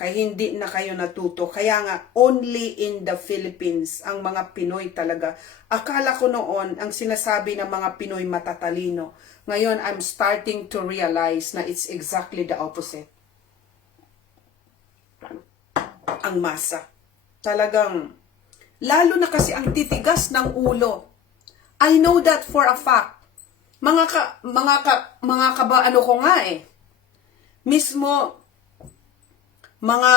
kaya hindi na kayo natuto. Kaya nga, only in the Philippines, ang mga Pinoy talaga. Akala ko noon, ang sinasabi ng mga Pinoy matatalino. Ngayon, I'm starting to realize na it's exactly the opposite. Ang masa. Talagang, lalo na kasi ang titigas ng ulo. I know that for a fact. Ano ko nga eh. Mismo, mga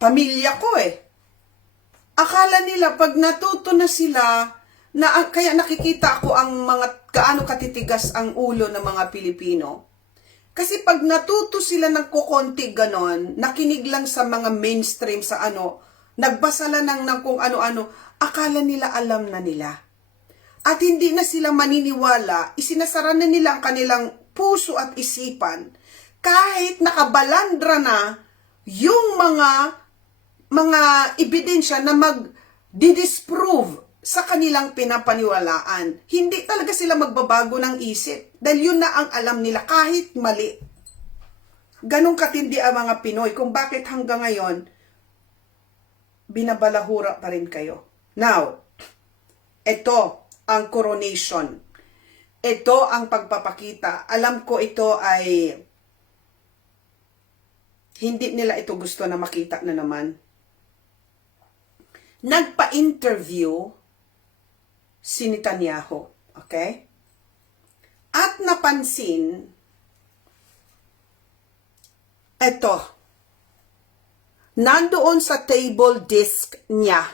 pamilya ko eh. Akala nila pag natuto na sila, kaya nakikita ako ang mga gaano katitigas ang ulo ng mga Pilipino. Kasi pag natuto sila ng kukonti ganon, nakinig lang sa mga mainstream sa nagbasa lang ng kung ano-ano, akala nila alam na nila. At hindi na sila maniniwala, isinasara na nila ang kanilang puso at isipan, kahit nakabalandra na yung mga ebidensya na mag-disprove sa kanilang pinapaniwalaan. Hindi talaga sila magbabago ng isip dahil yun na ang alam nila kahit mali. Ganong katindi ang mga Pinoy kung bakit hanggang ngayon binabalahura pa rin kayo. Now, ito ang coronation. Ito ang pagpapakita. Alam ko ito ay hindi nila ito gusto na makita na naman. Nagpa-interview si Netanyahu. Okay? At napansin, ito, nandoon sa table disk niya,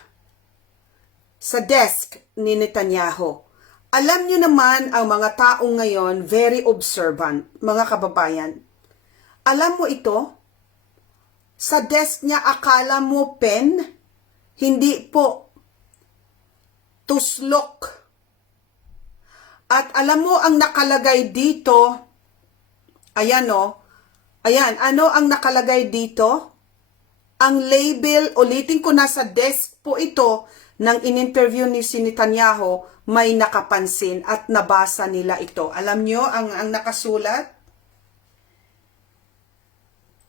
sa desk ni Netanyahu. Alam niyo naman ang mga taong ngayon, very observant, mga kababayan. Alam mo ito? Sa desk niya, akala mo pen, hindi po tuslok. At alam mo ang nakalagay dito, ayan o, ayan, ano ang nakalagay dito? Ang label, ulitin ko, nasa desk po ito, nang in-interview ni si Netanyahu, may nakapansin at nabasa nila ito. Alam nyo ang nakasulat?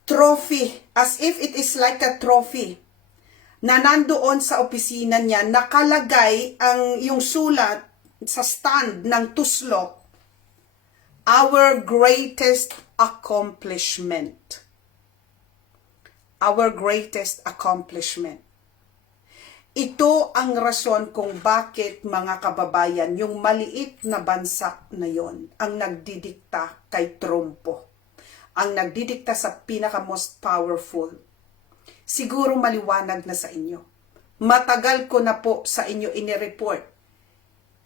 Trophy, as if it is like a trophy, na nandoon sa opisina niya, nakalagay yung sulat sa stand ng tuslok, our greatest accomplishment. Our greatest accomplishment. Ito ang rason kung bakit, mga kababayan, yung maliit na bansa na yon ang nagdidikta kay Trumpo. Ang nagdidikta sa pinaka-most powerful. Siguro maliwanag na sa inyo. Matagal ko na po sa inyo inireport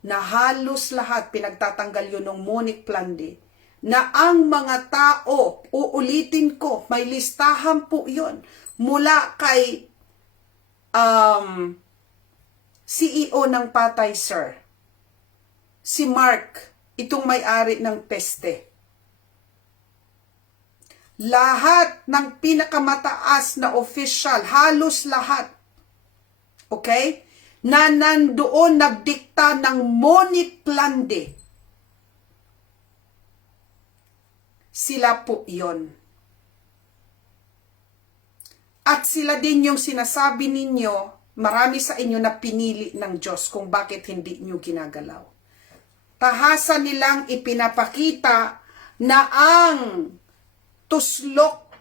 na halos lahat pinagtatanggal yun ng Monique Plande, na ang mga tao, uulitin ko, may listahan po yun, mula kay CEO ng Patay Sir, si Mark, itong may-ari ng Peste. Lahat ng pinakamataas na official, halos lahat, okay, na nandoon nagdikta ng Monique Plande, sila po yon. At sila din yung sinasabi ninyo, marami sa inyo na pinili ng Diyos kung bakit hindi nyo ginagalaw. Tahasa nilang ipinapakita na ang tuslok,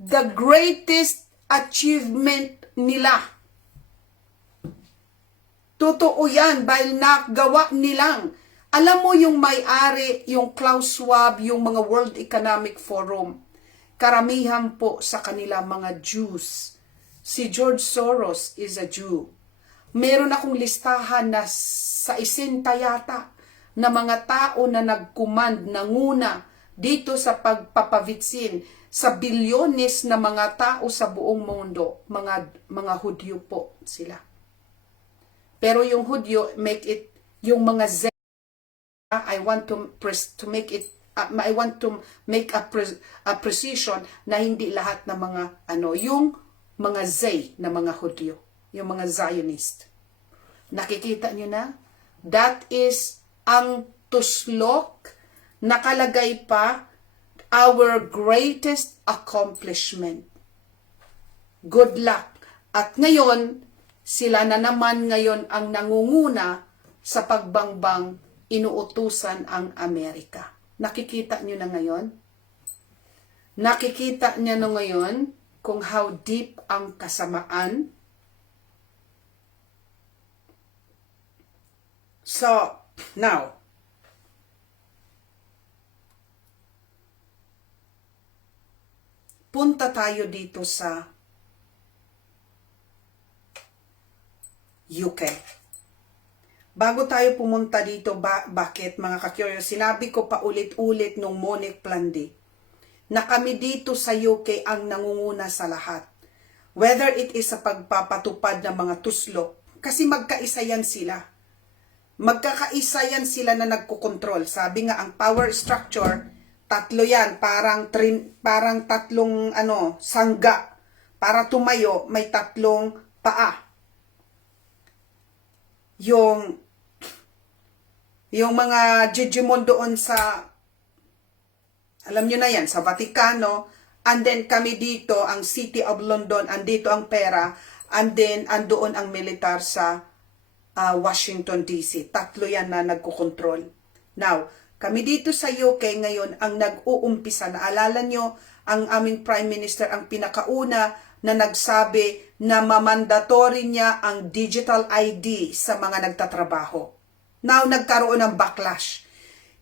the greatest achievement nila. Totoo yan dahil nagawa nilang. Alam mo yung may-ari, yung Klaus Schwab, yung mga World Economic Forum, karamihan po sa kanila mga Jews. Si George Soros is a Jew. Meron akong listahan na sa 60 yata na mga tao na nagkumand, nanguna dito sa pagpapavitsin sa bilyones na mga tao sa buong mundo. Mga Hudyo po sila. Pero yung Hudyo, make it, yung mga I want to make it, I want to make a precision na hindi lahat ng mga yung mga Zay na mga Hudyo, yung mga Zionist. Nakikita nyo na? That is ang tuslok, nakalagay pa, our greatest accomplishment. Good luck. At ngayon, sila na naman ngayon ang nangunguna sa pagbangbang inuutusan ang Amerika. Nakikita nyo na ngayon? Nakikita niya na ngayon kung how deep ang kasamaan? So, now, punta tayo dito sa UK. Bago tayo pumunta dito, bakit mga ka-curious? Sinabi ko pa ulit-ulit nung Monique Plandi na kami dito sa UK ang nangunguna sa lahat. Whether it is sa pagpapatupad ng mga tuslok, kasi magkaisa yan sila. Magkakaisa yan sila na nagkukontrol. Sabi nga, ang power structure, tatlo yan, parang tatlong sangga. Para tumayo, may tatlong paa. Yung mga judgment doon sa, alam nyo na yan, sa Vaticano, and then kami dito, ang City of London, andito ang pera, and then andoon ang militar sa Washington DC. Tatlo yan na nagkukontrol. Now, kami dito sa UK ngayon ang nag-uumpisa. Naalala nyo, ang aming Prime Minister ang pinakauna na nagsabi na mamandatory niya ang digital ID sa mga nagtatrabaho. Now, nagkaroon ng backlash.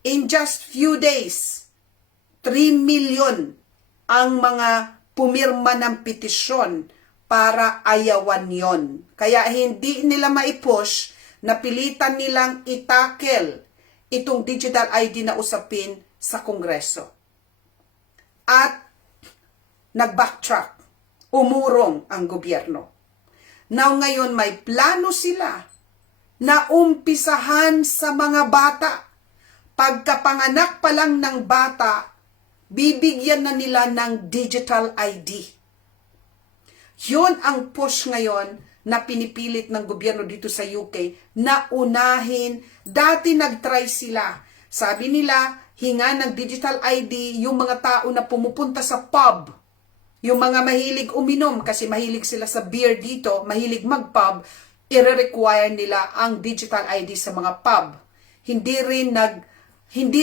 In just few days, 3 million ang mga pumirma ng petisyon para ayawan yon. Kaya hindi nila maipush, napilitan nilang itakel itong digital ID na usapin sa Kongreso. At nag-backtrack, umurong ang gobyerno. Now ngayon may plano sila na umpisahan sa mga bata. Pagkapanganak pa lang ng bata, bibigyan na nila ng digital ID. Yun ang push ngayon na pinipilit ng gobyerno dito sa UK na unahin. Dati nag-try sila. Sabi nila, hinga ng digital ID yung mga tao na pumupunta sa pub. Yung mga mahilig uminom kasi mahilig sila sa beer dito, mahilig mag-pub, i-require nila ang digital ID sa mga pub. Hindi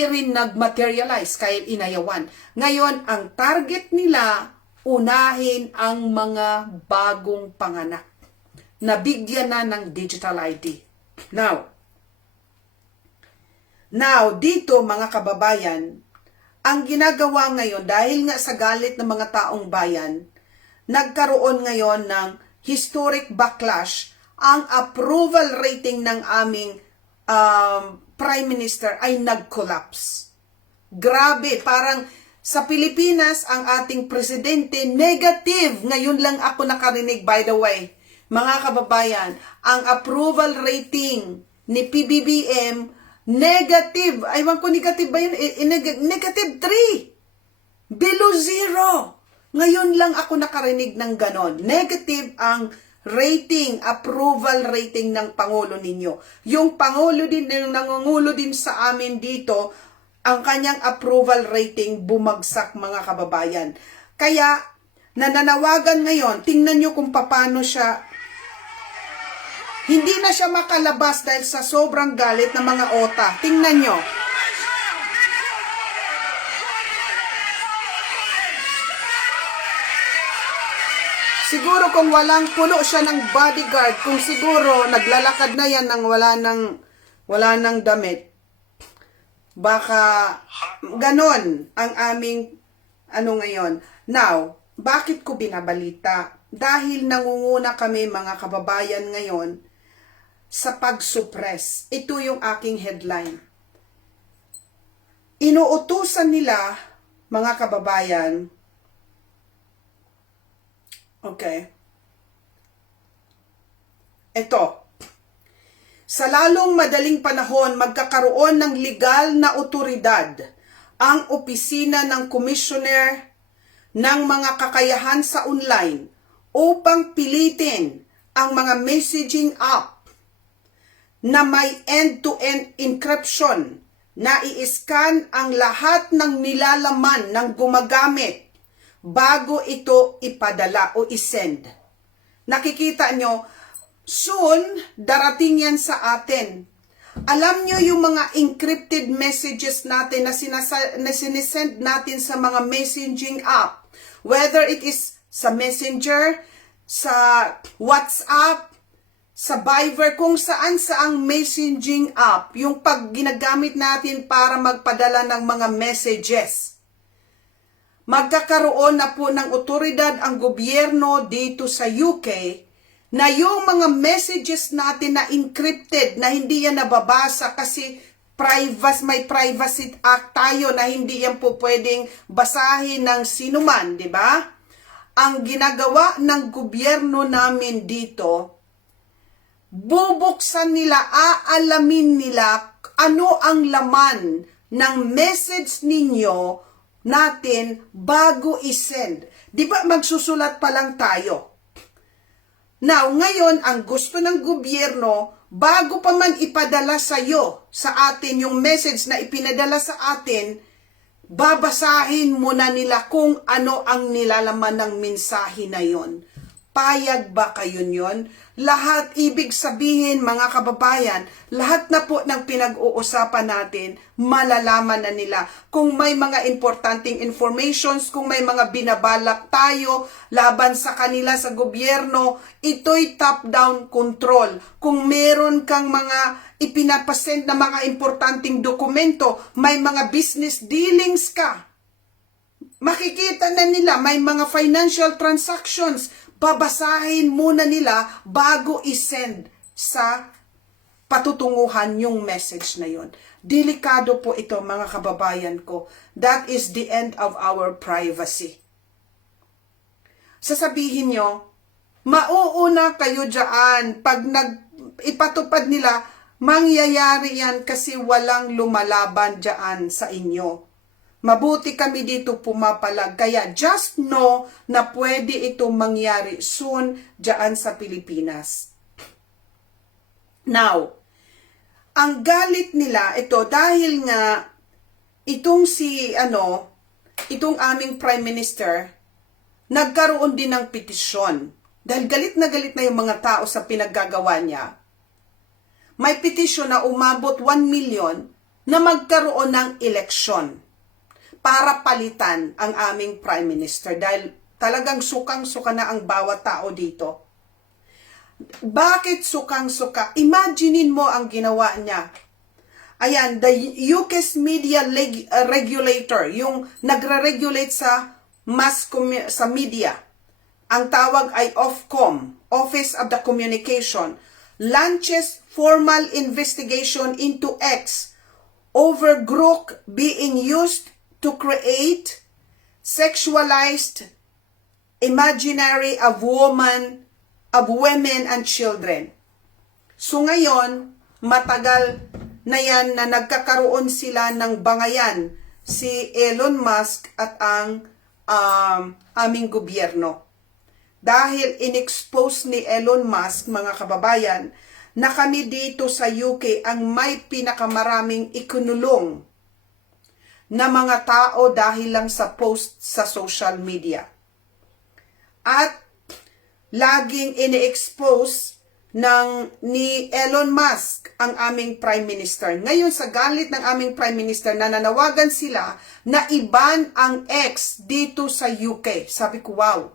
rin nag-materialize kahit inayawan. Ngayon, ang target nila, unahin ang mga bagong panganak. Nabigyan na ng digital ID. Now, dito mga kababayan, ang ginagawa ngayon, dahil nga sa galit ng mga taong bayan, nagkaroon ngayon ng historic backlash. Ang approval rating ng aming Prime Minister ay nag-collapse. Grabe, parang sa Pilipinas, ang ating presidente negative. Ngayon lang ako nakarinig, by the way. Mga kababayan, ang approval rating ni PBBM, negative. Aywan ko negative ba yun? Negative 3. Below 0. Ngayon lang ako nakarinig ng ganon. Negative ang rating, approval rating ng Pangulo ninyo. Yung Pangulo din, yung nangungulo din sa amin dito, ang kanyang approval rating bumagsak mga kababayan. Kaya, nananawagan ngayon, tingnan nyo kung paano siya, hindi na siya makalabas dahil sa sobrang galit ng mga OTA. Tingnan nyo. Siguro kung walang puno siya ng bodyguard, kung siguro naglalakad na yan nang wala nang damit, baka ganon ang aming ngayon. Now, bakit ko binabalita? Dahil nangunguna kami mga kababayan ngayon sa pag-suppress. Ito yung aking headline. Inuutusan nila, mga kababayan, okay. Ito. Sa lalong madaling panahon, magkakaroon ng legal na otoridad ang opisina ng Commissioner ng mga kakayahan sa online upang pilitin ang mga messaging app na may end-to-end encryption na i-scan ang lahat ng nilalaman ng gumagamit bago ito ipadala o isend. Nakikita nyo, soon, darating yan sa atin. Alam nyo yung mga encrypted messages natin na sinesend natin sa mga messaging app. Whether it is sa Messenger, sa WhatsApp, sa Viber, kung saan-saang messaging app, yung pag ginagamit natin para magpadala ng mga messages. Magkakaroon na po ng otoridad ang gobyerno dito sa UK na yung mga messages natin na encrypted, na hindi yan nababasa kasi may Privacy Act tayo na hindi yan po pwedeng basahin ng sinuman, di ba? Ang ginagawa ng gobyerno namin dito, bubuksan nila, aalamin nila ano ang laman ng message ninyo natin bago isend. Di ba magsusulat pa lang tayo? Now, ngayon, ang gusto ng gobyerno, bago pa man ipadala sa atin, yung message na ipinadala sa atin, babasahin muna nila kung ano ang nilalaman ng mensahe na yon. Payag ba kayo yon? Lahat, ibig sabihin mga kababayan, lahat na po ng pinag-uusapan natin, malalaman na nila. Kung may mga importanteng informations, kung may mga binabalak tayo laban sa kanila sa gobyerno, ito'y top-down control. Kung meron kang mga ipinapasend na mga importanteng dokumento, may mga business dealings ka, makikita na nila, may mga financial transactions, babasahin muna nila bago isend sa patutunguhan yung message na yon. Delikado po ito mga kababayan ko. That is the end of our privacy. Sasabihin nyo, mauuna kayo dyan pag ipatupad nila, mangyayari yan kasi walang lumalaban dyan sa inyo. Mabuti kami dito pumapalag. Kaya just know na pwede itong mangyari soon dyan sa Pilipinas. Now, ang galit nila ito dahil nga itong itong aming Prime Minister, nagkaroon din ng petisyon. Dahil galit na yung mga tao sa pinaggagawa niya. May petisyon na umabot 1 million na magkaroon ng eleksyon para palitan ang aming Prime Minister dahil talagang sukang-suka na ang bawat tao dito. Bakit sukang-suka? Imaginein mo ang ginawa niya. Ayan, the UK's media regulator, yung nagre-regulate sa sa media. Ang tawag ay Ofcom, Office of the Communication, launches formal investigation into X over group being used to create sexualized imaginary of women and children. So ngayon, matagal na yan na nagkakaroon sila ng bangayan, si Elon Musk at ang aming gobyerno. Dahil in-expose ni Elon Musk, mga kababayan, na kami dito sa UK ang may pinakamaraming ikinulong na mga tao dahil lang sa post sa social media. At laging ini-expose ni Elon Musk ang aming Prime Minister. Ngayon sa galit ng aming Prime Minister, nananawagan sila na i-ban ang X dito sa UK. Sabi ko, wow,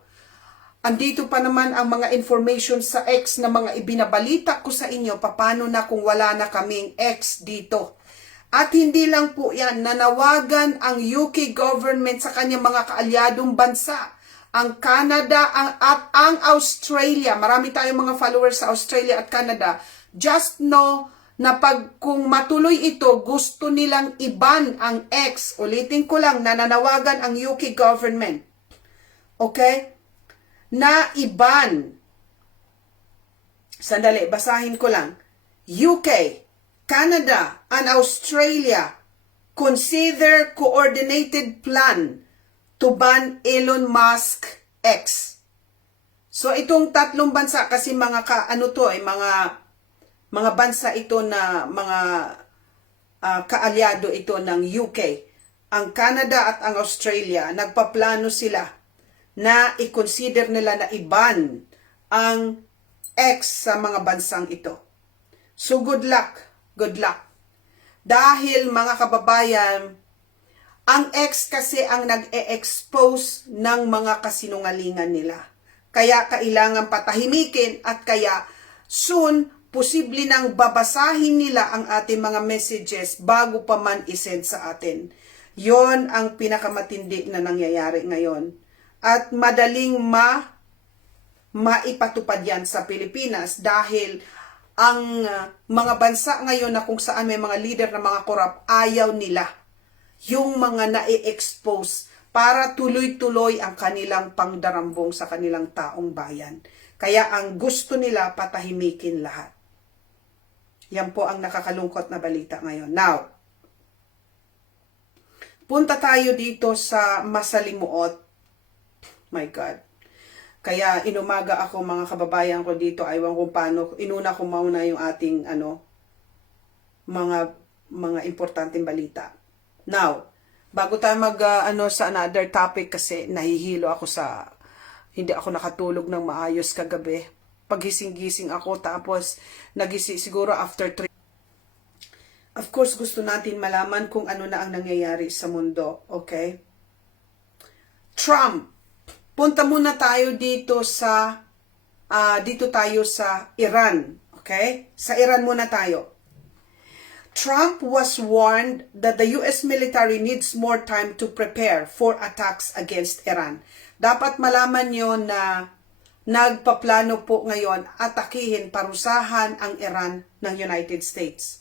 andito pa naman ang mga information sa X na mga ibinabalita ko sa inyo, paano na kung wala na kaming X dito. At hindi lang po yan, nanawagan ang UK government sa kanyang mga kaalyadong bansa, ang Canada at ang Australia. Marami tayong mga followers sa Australia at Canada. Just know na kung matuloy ito, gusto nilang i-ban ang X. Ulitin ko lang, nananawagan ang UK government. Okay? Na i-ban. Sandali, basahin ko lang. UK, Canada, and Australia consider coordinated plan to ban Elon Musk X. So itong tatlong bansa kasi mga bansa ito na mga kaalyado ito ng UK. Ang Canada at ang Australia, nagpaplano sila na i-consider nila na i-ban ang X sa mga bansang ito. So good luck, good luck. Dahil mga kababayan, ang X kasi ang nag-e-expose ng mga kasinungalingan nila. Kaya kailangan patahimikin at kaya soon, posible nang babasahin nila ang ating mga messages bago pa man isend sa atin. Yon ang pinakamatindi na nangyayari ngayon. At madaling maipatupad yan sa Pilipinas dahil ang mga bansa ngayon na kung saan may mga leader na mga korap, ayaw nila yung mga na-expose para tuloy-tuloy ang kanilang pangdarambong sa kanilang taong bayan. Kaya ang gusto nila patahimikin lahat. Yan po ang nakakalungkot na balita ngayon. Now, punta tayo dito sa masalimuot. My God. Kaya inumaga ako mga kababayan ko dito, aywan kung paano, inuna ko mauna yung ating mga importanteng balita. Now, bago tayo sa another topic kasi nahihilo ako hindi ako nakatulog ng maayos kagabi. Paggising-gising ako tapos nagising siguro after 3. Of course, gusto natin malaman kung ano na ang nangyayari sa mundo, okay? Trump. Punta muna tayo dito tayo sa Iran, okay? Sa Iran muna tayo. Trump was warned that the US military needs more time to prepare for attacks against Iran. Dapat malaman nyo na nagpaplano po ngayon atakihin, parusahan ang Iran ng United States.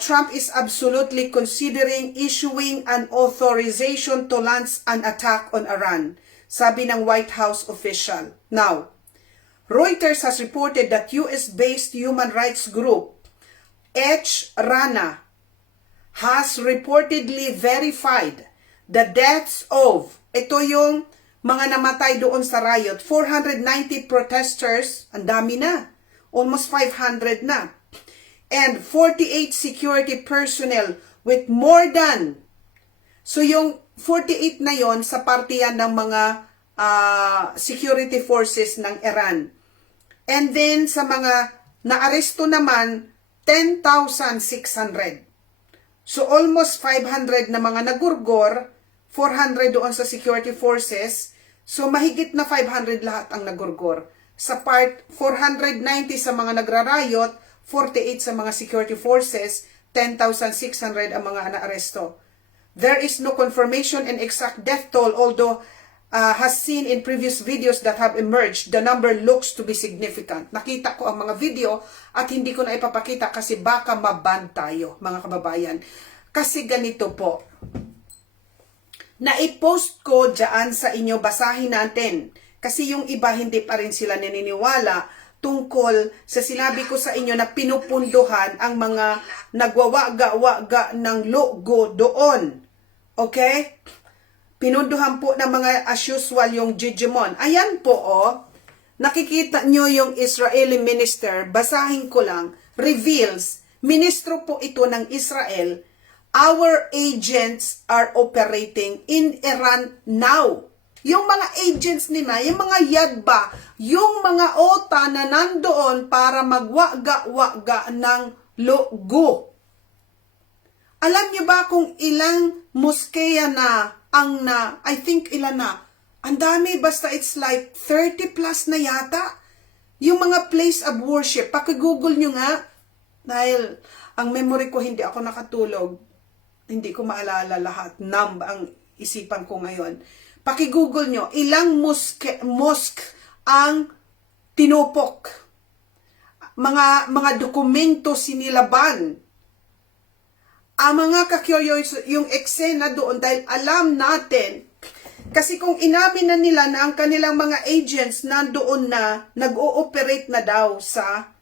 Trump is absolutely considering issuing an authorization to launch an attack on Iran, sabi ng White House official. Now, Reuters has reported that US-based human rights group Rana has reportedly verified the deaths of, ito yung mga namatay doon sa riot, 490 protesters, ang dami na, almost 500 na, and 48 security personnel with more than, so yung 48 na yon sa partiyan ng mga security forces ng Iran. And then sa mga naaresto naman, 10,600. So almost 500 na mga nagurgor, 400 doon sa security forces, so mahigit na 500 lahat ang nagurgor. Sa part, 490 sa mga nagrarayot, 48 sa mga security forces, 10,600 ang mga naaresto. There is no confirmation and exact death toll, although has seen in previous videos that have emerged, the number looks to be significant. Nakita ko ang mga video at hindi ko na ipapakita kasi baka maban tayo, mga kababayan. Kasi ganito po, na-post ko dyan sa inyo, basahin natin. Kasi yung iba hindi pa rin sila naniniwala tungkol sa sinabi ko sa inyo na pinupunduhan ang mga nagwawaga-waga ng logo doon. Okay? Pinunduhan po ng mga as usual yung Jijimon. Ayan po nakikita nyo yung Israeli minister, basahin ko lang, reveals, ministro po ito ng Israel, our agents are operating in Iran now. Yung mga agents nila, yung mga yadba, yung mga OTA na nandoon para magwaga-waga ng logo. Alam niyo ba kung ilang moskeya na I think ilan na? Ang dami, basta it's like 30 plus na yata. Yung mga place of worship, paki-google nyo nga. Dahil ang memory ko, hindi ako nakatulog. Hindi ko maalala lahat. Numb ang isipan ko ngayon. Paki-google nyo, ilang mosque ang tinupok. Mga dokumento sinilaban. Ang mga kakyoyoy, yung eksena doon, dahil alam natin, kasi kung inamin na nila na ang kanilang mga agents nandoon na, nag-ooperate na daw sa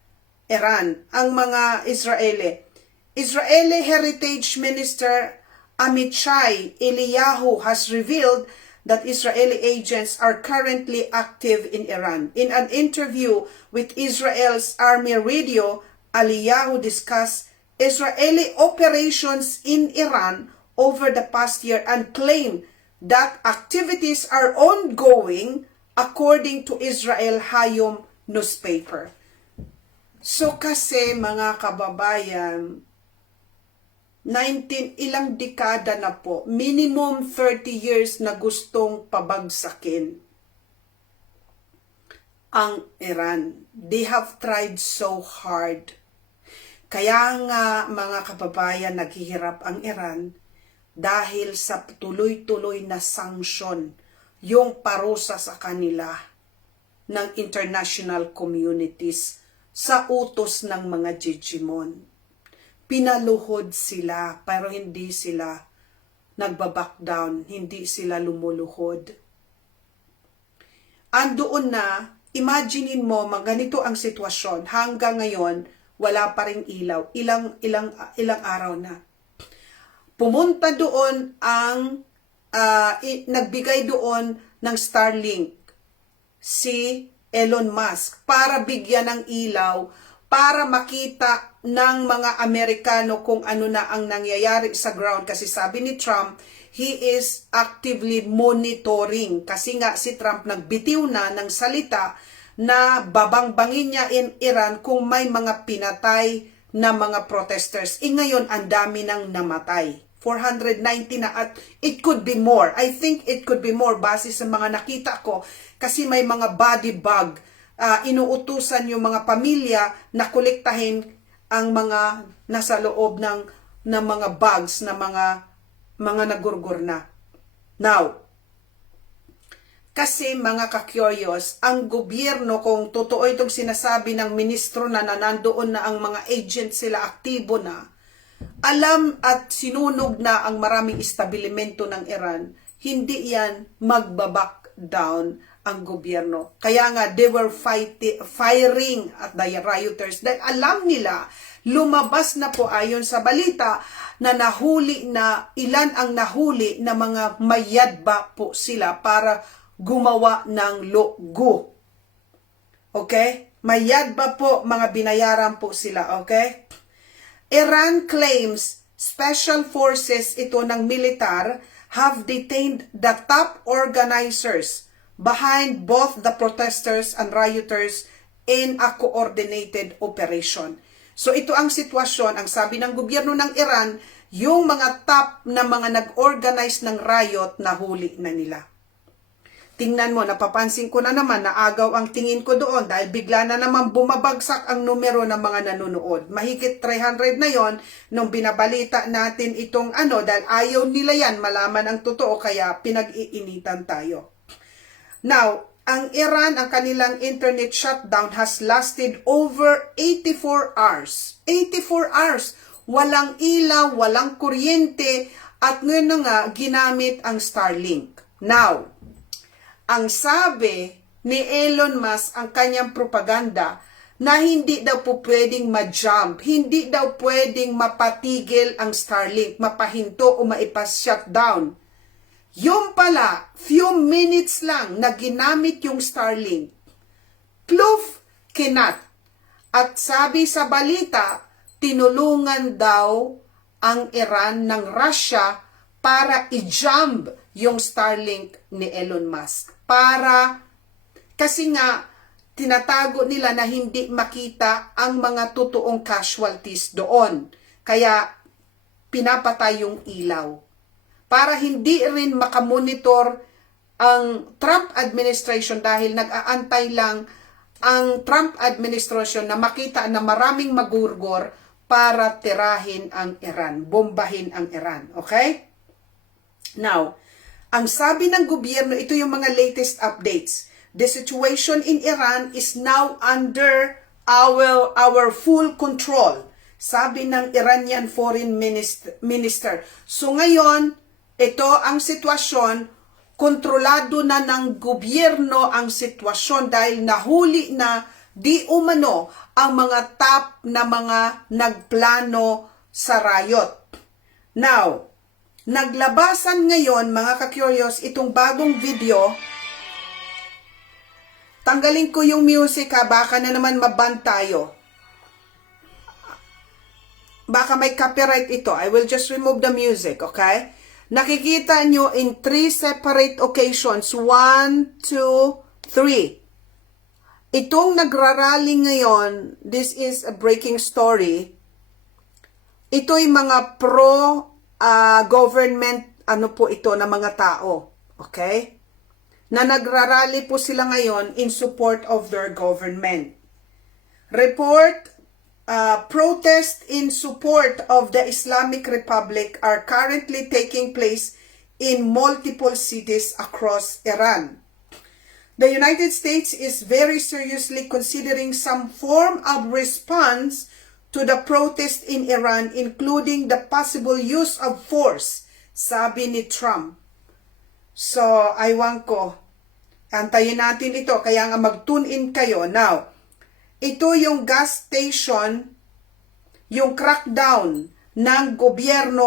Iran, ang mga Israeli. Israeli Heritage Minister Amichai Eliyahu has revealed that Israeli agents are currently active in Iran. In an interview with Israel's Army Radio, Eliyahu discussed Israeli operations in Iran over the past year and claimed that activities are ongoing according to Israel Hayom newspaper. So kasi mga kababayan, 19 ilang dekada na po, minimum 30 years na gustong pabagsakin ang Iran. They have tried so hard. Kaya nga mga kababayan, naghihirap ang Iran dahil sa tuloy-tuloy na sanksyon, yung parusa sa kanila ng international communities sa utos ng mga jejemon. Pinaluhod sila pero hindi sila nagbaback down, hindi sila lumuluhod. Andoon na, imaginein mo, ganito ang sitwasyon. Hanggang ngayon, wala pa ring ilaw. Ilang araw na. Pumunta doon ang, nagbigay doon ng Starlink, si Elon Musk, para bigyan ng ilaw, para makita ng mga Amerikano kung ano na ang nangyayari sa ground. Kasi sabi ni Trump, he is actively monitoring. Kasi nga si Trump nagbitiw na ng salita na babangbangin niya in Iran kung may mga pinatay na mga protesters. Ngayon, ang dami nang namatay. 490 na, at it could be more. I think it could be more base sa mga nakita ko kasi may mga body bag. Inuutusan yung mga pamilya na kolektahin ang mga nasa loob ng mga bags na mga nagurgur na. Now, kasi mga ka-curious, ang gobyerno, kung totoo itong sinasabi ng ministro na nandoon na ang mga agent sila, aktibo na, alam at sinunog na ang maraming establishmento ng Iran, hindi yan magbaback down ang gobyerno. Kaya nga, they were firing at the rioters dahil alam nila, lumabas na po ayon sa balita na nahuli na, ilan ang nahuli na mga mayadba po sila para gumawa ng logo. Okay? Mayadba po, mga binayaran po sila. Okay? Iran claims special forces ito ng militar have detained the top organizers behind both the protesters and rioters in a coordinated operation. So ito ang sitwasyon, ang sabi ng gobyerno ng Iran, yung mga top na mga nag-organize ng riot nahuli na nila. Tingnan mo, napapansin ko na naman na agaw ang tingin ko doon dahil bigla na naman bumabagsak ang numero ng mga nanonood. Mahigit 300 na yon nung binabalita natin itong dahil ayaw nila yan malaman ang totoo kaya pinag-iinitan tayo. Now, ang Iran, ang kanilang internet shutdown has lasted over 84 hours. 84 hours! Walang ilaw, walang kuryente at ngayon na nga ginamit ang Starlink. Now, ang sabi ni Elon Musk, ang kanyang propaganda, na hindi daw po pwedeng ma-jump, hindi daw pwedeng mapatigil ang Starlink, mapahinto o maipa-shutdown. Yung pala, few minutes lang na ginamit yung Starlink. Proof cannot. At sabi sa balita, tinulungan daw ang Iran ng Russia para i-jump yung Starlink ni Elon Musk. Kasi nga, tinatago nila na hindi makita ang mga totoong casualties doon. Kaya, pinapatay yung ilaw. Para hindi rin makamonitor ang Trump administration dahil nag-aantay lang ang Trump administration na makita na maraming magurgor para tirahin ang Iran, bombahin ang Iran. Okay? Now, ang sabi ng gobyerno, ito yung mga latest updates. The situation in Iran is now under our full control. Sabi ng Iranian Foreign Minister. So ngayon, ito ang sitwasyon, kontrolado na ng gobyerno ang sitwasyon dahil nahuli na di umano ang mga top na mga nagplano sa riot. Now, naglabasan ngayon, mga ka-curious, itong bagong video. Tanggalin ko yung music baka na naman maban tayo. Baka may copyright ito. I will just remove the music, okay? Nakikita nyo in 3 separate occasions. 1, 2, 3. Itong nagrarally ngayon, this is a breaking story. Ito'y mga pro-government, po ito, na mga tao. Okay? Na nagrarally po sila ngayon in support of their government. Report, protests in support of the Islamic Republic are currently taking place in multiple cities across Iran. The United States is very seriously considering some form of response to the protest in Iran, including the possible use of force, sabi ni Trump. So, aywan ko. Antayin natin ito, kaya nga mag-tune in kayo. Now, ito yung gas station, yung crackdown ng gobyerno